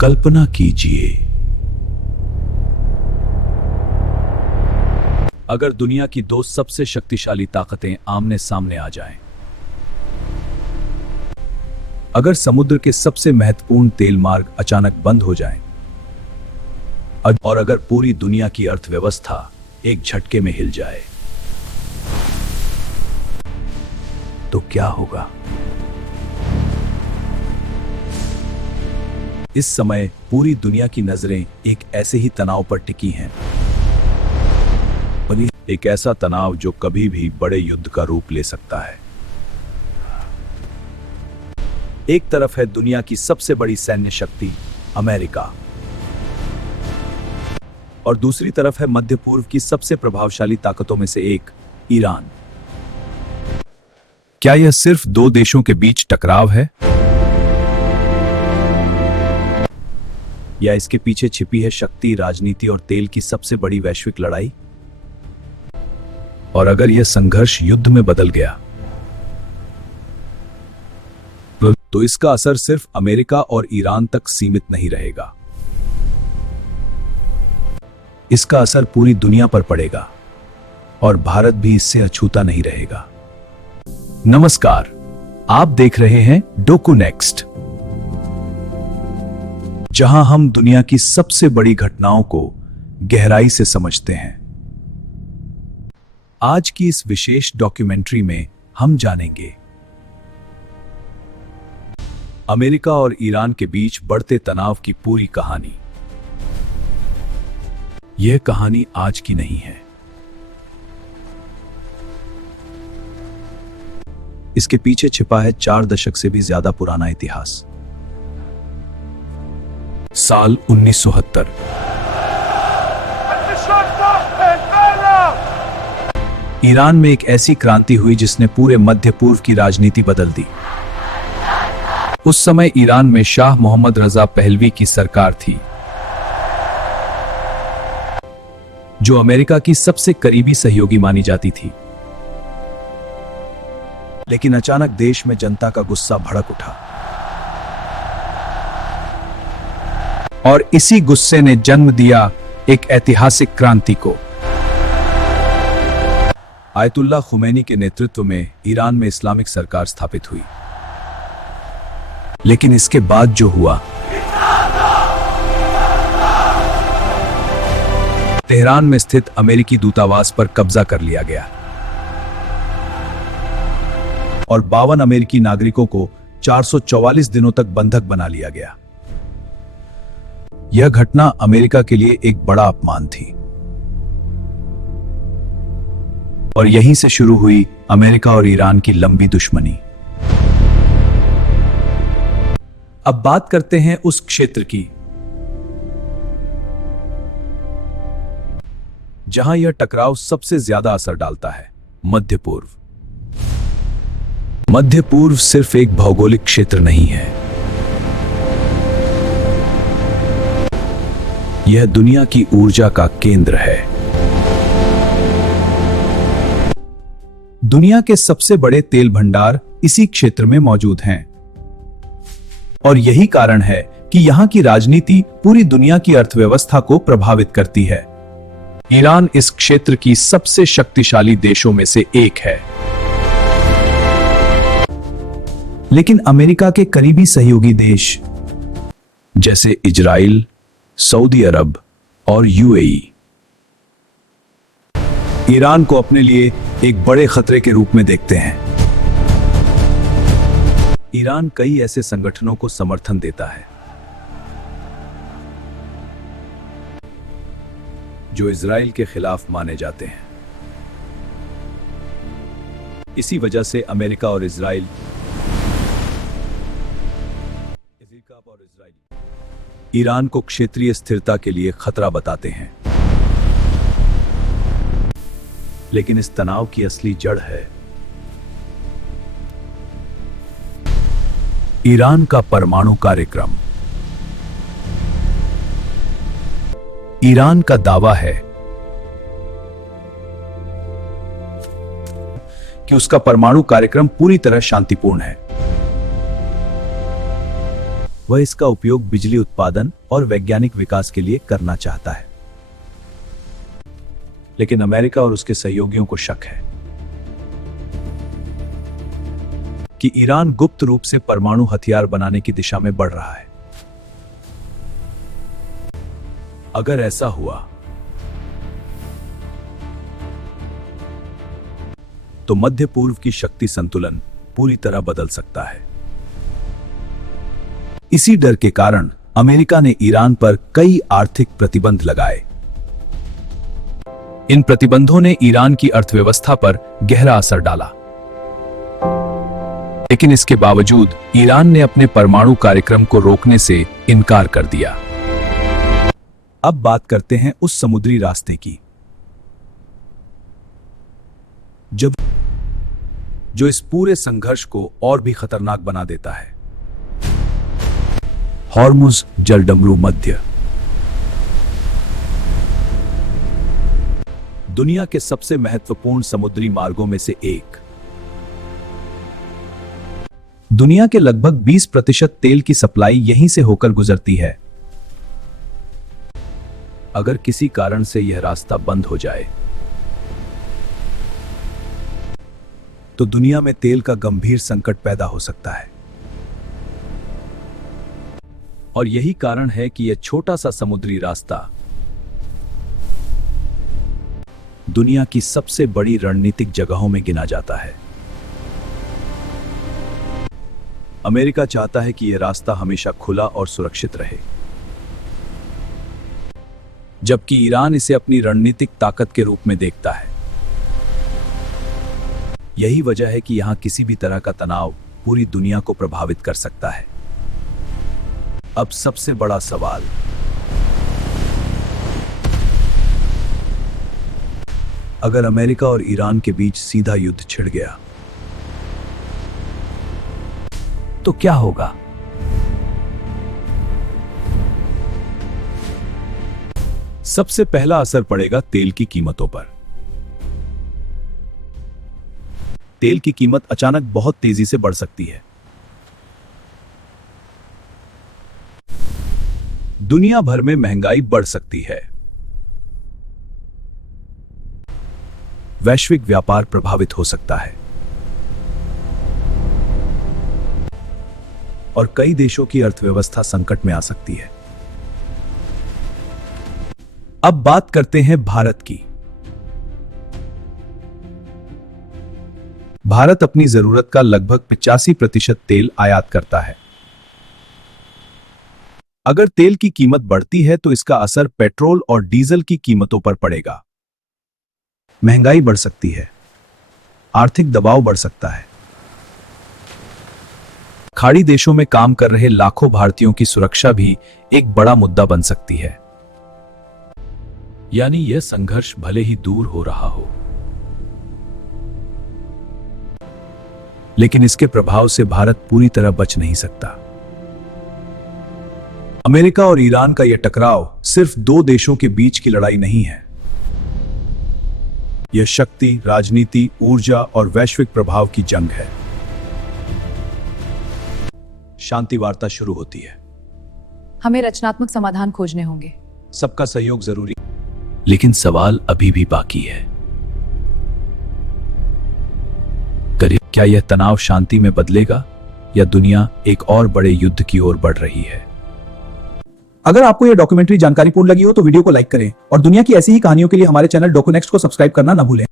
कल्पना कीजिए, अगर दुनिया की दो सबसे शक्तिशाली ताकतें आमने सामने आ जाएं, अगर समुद्र के सबसे महत्वपूर्ण तेल मार्ग अचानक बंद हो जाएं, और अगर पूरी दुनिया की अर्थव्यवस्था एक झटके में हिल जाए, तो क्या होगा? इस समय पूरी दुनिया की नजरें एक ऐसे ही तनाव पर टिकी हैं, एक ऐसा तनाव जो कभी भी बड़े युद्ध का रूप ले सकता है। एक तरफ है दुनिया की सबसे बड़ी सैन्य शक्ति अमेरिका, और दूसरी तरफ है मध्य पूर्व की सबसे प्रभावशाली ताकतों में से एक ईरान। क्या यह सिर्फ दो देशों के बीच टकराव है, या इसके पीछे छिपी है शक्ति, राजनीति और तेल की सबसे बड़ी वैश्विक लड़ाई? और अगर यह संघर्ष युद्ध में बदल गया, तो इसका असर सिर्फ अमेरिका और ईरान तक सीमित नहीं रहेगा। इसका असर पूरी दुनिया पर पड़ेगा, और भारत भी इससे अछूता नहीं रहेगा। नमस्कार, आप देख रहे हैं डोकू नेक्स्ट, जहां हम दुनिया की सबसे बड़ी घटनाओं को गहराई से समझते हैं। आज की इस विशेष डॉक्यूमेंट्री में हम जानेंगे अमेरिका और ईरान के बीच बढ़ते तनाव की पूरी कहानी। यह कहानी आज की नहीं है, इसके पीछे छिपा है 4 दशक से भी ज्यादा पुराना इतिहास। साल 1970। ईरान में एक ऐसी क्रांति हुई जिसने पूरे मध्य पूर्व की राजनीति बदल दी। उस समय ईरान में शाह मोहम्मद रजा पहलवी की सरकार थी, जो अमेरिका की सबसे करीबी सहयोगी मानी जाती थी। लेकिन अचानक देश में जनता का गुस्सा भड़क उठा, और इसी गुस्से ने जन्म दिया एक ऐतिहासिक क्रांति को। आयतुल्लाह खुमैनी के नेतृत्व में ईरान में इस्लामिक सरकार स्थापित हुई। लेकिन इसके बाद जो हुआ, तेहरान में स्थित अमेरिकी दूतावास पर कब्जा कर लिया गया, और 52 अमेरिकी नागरिकों को 444 दिनों तक बंधक बना लिया गया। यह घटना अमेरिका के लिए एक बड़ा अपमान थी, और यहीं से शुरू हुई अमेरिका और ईरान की लंबी दुश्मनी। अब बात करते हैं उस क्षेत्र की जहां यह टकराव सबसे ज्यादा असर डालता है, मध्य पूर्व। मध्य पूर्व सिर्फ एक भौगोलिक क्षेत्र नहीं है, यह दुनिया की ऊर्जा का केंद्र है। दुनिया के सबसे बड़े तेल भंडार इसी क्षेत्र में मौजूद हैं, और यही कारण है कि यहां की राजनीति पूरी दुनिया की अर्थव्यवस्था को प्रभावित करती है। ईरान इस क्षेत्र की सबसे शक्तिशाली देशों में से एक है, लेकिन अमेरिका के करीबी सहयोगी देश जैसे इजराइल, सऊदी अरब और यूएई ईरान को अपने लिए एक बड़े खतरे के रूप में देखते हैं। ईरान कई ऐसे संगठनों को समर्थन देता है जो इजराइल के खिलाफ माने जाते हैं। इसी वजह से अमेरिका और इजराइल ईरान को क्षेत्रीय स्थिरता के लिए खतरा बताते हैं। लेकिन इस तनाव की असली जड़ है ईरान का परमाणु कार्यक्रम। ईरान का दावा है कि उसका परमाणु कार्यक्रम पूरी तरह शांतिपूर्ण है। वह इसका उपयोग बिजली उत्पादन और वैज्ञानिक विकास के लिए करना चाहता है। लेकिन अमेरिका और उसके सहयोगियों को शक है कि ईरान गुप्त रूप से परमाणु हथियार बनाने की दिशा में बढ़ रहा है। अगर ऐसा हुआ तो मध्य पूर्व की शक्ति संतुलन पूरी तरह बदल सकता है। इसी डर के कारण अमेरिका ने ईरान पर कई आर्थिक प्रतिबंध लगाए। इन प्रतिबंधों ने ईरान की अर्थव्यवस्था पर गहरा असर डाला, लेकिन इसके बावजूद ईरान ने अपने परमाणु कार्यक्रम को रोकने से इनकार कर दिया। अब बात करते हैं उस समुद्री रास्ते की जो इस पूरे संघर्ष को और भी खतरनाक बना देता है। हॉर्मुज जलडमरू मध्य दुनिया के सबसे महत्वपूर्ण समुद्री मार्गों में से एक। दुनिया के लगभग 20% तेल की सप्लाई यहीं से होकर गुजरती है। अगर किसी कारण से यह रास्ता बंद हो जाए तो दुनिया में तेल का गंभीर संकट पैदा हो सकता है। और यही कारण है कि यह छोटा सा समुद्री रास्ता दुनिया की सबसे बड़ी रणनीतिक जगहों में गिना जाता है। अमेरिका चाहता है कि यह रास्ता हमेशा खुला और सुरक्षित रहे, जबकि ईरान इसे अपनी रणनीतिक ताकत के रूप में देखता है। यही वजह है कि यहां किसी भी तरह का तनाव पूरी दुनिया को प्रभावित कर सकता है। अब सबसे बड़ा सवाल, अगर अमेरिका और ईरान के बीच सीधा युद्ध छिड़ गया तो क्या होगा? सबसे पहला असर पड़ेगा तेल की कीमतों पर। तेल की कीमत अचानक बहुत तेजी से बढ़ सकती है। दुनिया भर में महंगाई बढ़ सकती है। वैश्विक व्यापार प्रभावित हो सकता है और कई देशों की अर्थव्यवस्था संकट में आ सकती है। अब बात करते हैं भारत की। भारत अपनी जरूरत का लगभग 85% तेल आयात करता है। अगर तेल की कीमत बढ़ती है तो इसका असर पेट्रोल और डीजल की कीमतों पर पड़ेगा। महंगाई बढ़ सकती है, आर्थिक दबाव बढ़ सकता है। खाड़ी देशों में काम कर रहे लाखों भारतीयों की सुरक्षा भी एक बड़ा मुद्दा बन सकती है। यानी यह संघर्ष भले ही दूर हो रहा हो, लेकिन इसके प्रभाव से भारत पूरी तरह बच नहीं सकता। अमेरिका और ईरान का यह टकराव सिर्फ दो देशों के बीच की लड़ाई नहीं है। यह शक्ति, राजनीति, ऊर्जा और वैश्विक प्रभाव की जंग है। शांति वार्ता शुरू होती है। हमें रचनात्मक समाधान खोजने होंगे। सबका सहयोग जरूरी, लेकिन सवाल अभी भी बाकी है। क्या यह तनाव शांति में बदलेगा या दुनिया एक और बड़े युद्ध की ओर बढ़ रही है? अगर आपको यह डॉक्यूमेंट्री जानकारीपूर्ण लगी हो तो वीडियो को लाइक करें और दुनिया की ऐसी ही कहानियों के लिए हमारे चैनल डॉक्यूनेक्स्ट को सब्सक्राइब करना न भूलें।